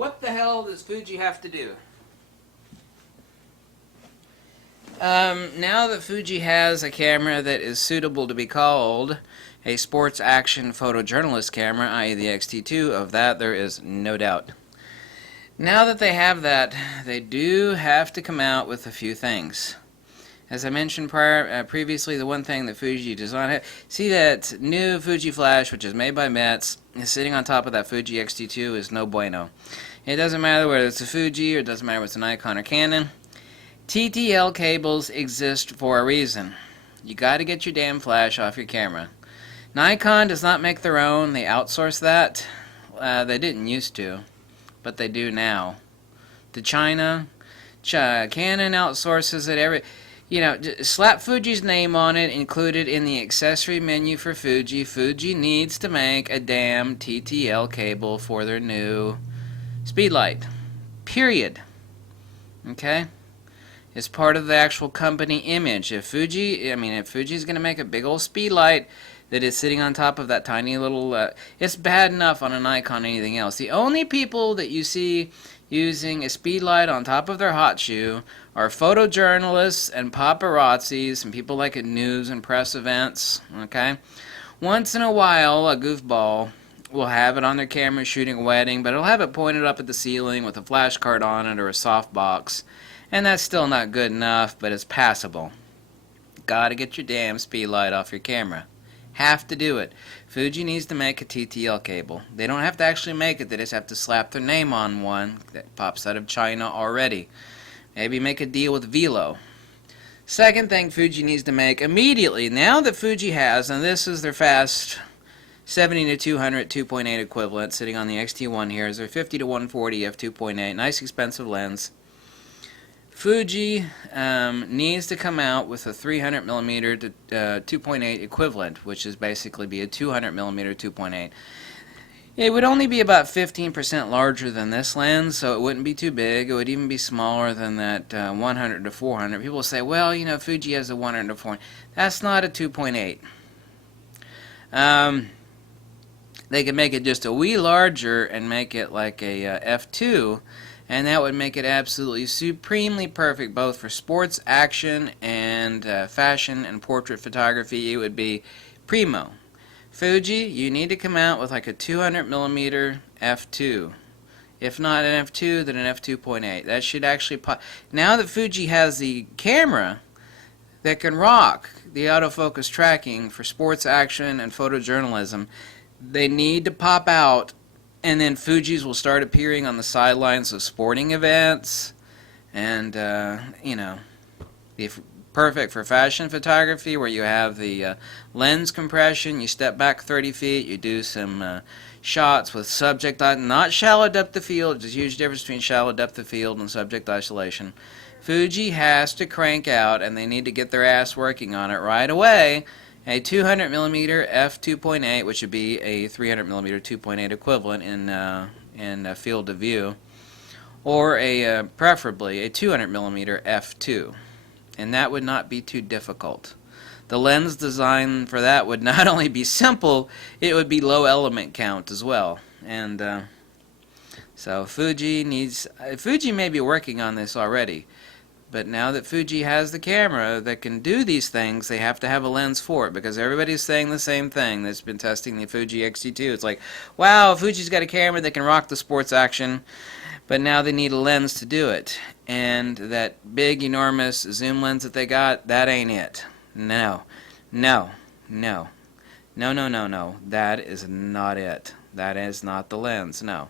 what the hell does Fuji have to do? Now that Fuji has a camera that is suitable to be called a sports action photojournalist camera, i.e. the XT2, of that there is no doubt. Now that they have that, they do have to come out with a few things. As I mentioned previously, the one thing that Fuji does not have, see that new Fuji flash, which is made by Metz, is sitting on top of that Fuji XT2 is no bueno. It doesn't matter whether it's a Fuji or it doesn't matter whether it's an Nikon or Canon. TTL cables exist for a reason. You got to get your damn flash off your camera. Nikon does not make their own. They outsource that. They didn't used to, but they do now. To China, Canon outsources it. Slap Fuji's name on it, included in the accessory menu for Fuji. Fuji needs to make a damn TTL cable for their new speedlight. Period. Okay? It's part of the actual company image. If Fuji's going to make a big old speedlight that is sitting on top of that tiny little, it's bad enough on a Nikon or anything else. The only people that you see using a speedlight on top of their hot shoe are photojournalists and paparazzis and people like at news and press events. Okay, once in a while a goofball will have it on their camera shooting a wedding, but it'll have it pointed up at the ceiling with a flash card on it or a softbox, and that's still not good enough, but it's passable. Gotta get your damn speedlight off your camera. Have to do it. Fuji needs to make a TTL cable. They don't have to actually make it, they just have to slap their name on one that pops out of China already. Maybe make a deal with Velo. Second thing Fuji needs to make immediately, now that Fuji has, and this is their fast 70 to 200 2.8 equivalent sitting on the XT1 here, is their 50 to 140 f2.8, nice expensive lens. Fuji needs to come out with a 300mm to 2.8 equivalent, which is basically be a 200mm 2.8. It would only be about 15% larger than this lens, so it wouldn't be too big. It would even be smaller than that 100 to 400. People say, well, Fuji has a 100 to 400. That's not a 2.8. They could make it just a wee larger and make it like a f2, and that would make it absolutely supremely perfect both for sports action and fashion and portrait photography. It would be primo. Fuji, you need to come out with like a 200mm f2. If not an f2, then an f2.8. That should actually pop. Now that Fuji has the camera that can rock the autofocus tracking for sports action and photojournalism, they need to pop out, and then Fuji's will start appearing on the sidelines of sporting events, and perfect for fashion photography where you have the lens compression, you step back 30 feet, you do some shots with subject, not shallow depth of field. There's a huge difference between shallow depth of field and subject isolation. Fuji has to crank out, and they need to get their ass working on it right away, a 200mm f2.8, which would be a 300mm 2.8 equivalent in field of view, or preferably a 200mm f2. And that would not be too difficult. The lens design for that would not only be simple, it would be low element count as well. And so Fuji may be working on this already, but now that Fuji has the camera that can do these things, they have to have a lens for it, because everybody's saying the same thing that's been testing the Fuji XT2. It's like, wow, Fuji's got a camera that can rock the sports action, but now they need a lens to do it. And that big, enormous zoom lens that they got, that ain't it. No. No. No. No, no, no, no. That is not it. That is not the lens. No.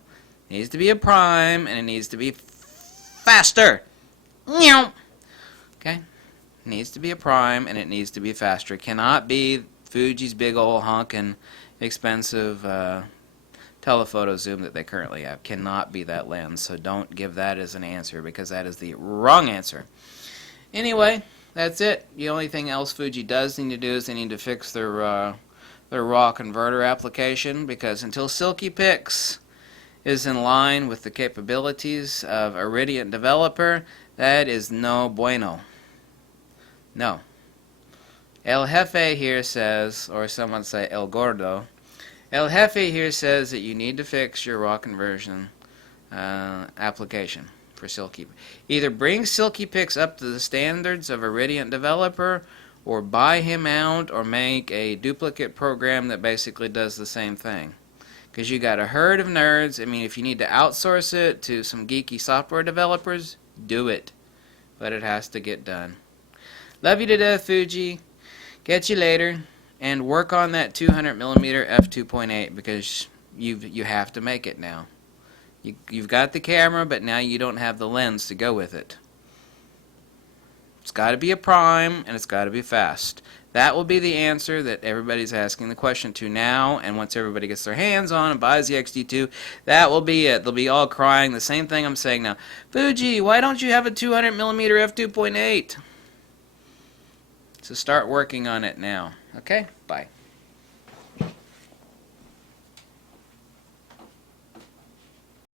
It needs to be a prime, and it needs to be faster. Okay? It needs to be a prime, and it needs to be faster. It cannot be Fuji's big old honkin' expensive telephoto zoom that they currently have. Cannot be that lens, so don't give that as an answer, because that is the wrong answer. Anyway, that's it. The only thing else Fuji does need to do is they need to fix their raw converter application, because until Silky Pix is in line with the capabilities of a Iridium developer, that is no bueno. No. El Jefe here says, or someone say El Gordo, El Jefe here says that you need to fix your raw conversion application for Silky. Either bring Silky Pix up to the standards of a Radiant developer, or buy him out, or make a duplicate program that basically does the same thing. Because you got a herd of nerds. I mean, if you need to outsource it to some geeky software developers, do it. But it has to get done. Love you to death, Fuji. Catch you later. And work on that 200mm f2.8, because you have to make it now. You've got the camera, but now you don't have the lens to go with it. It's got to be a prime, and it's got to be fast. That will be the answer that everybody's asking the question to now, and once everybody gets their hands on and buys the XT2, that will be it. They'll be all crying the same thing I'm saying now. Fuji, why don't you have a 200mm f2.8? So start working on it now. Okay? Bye.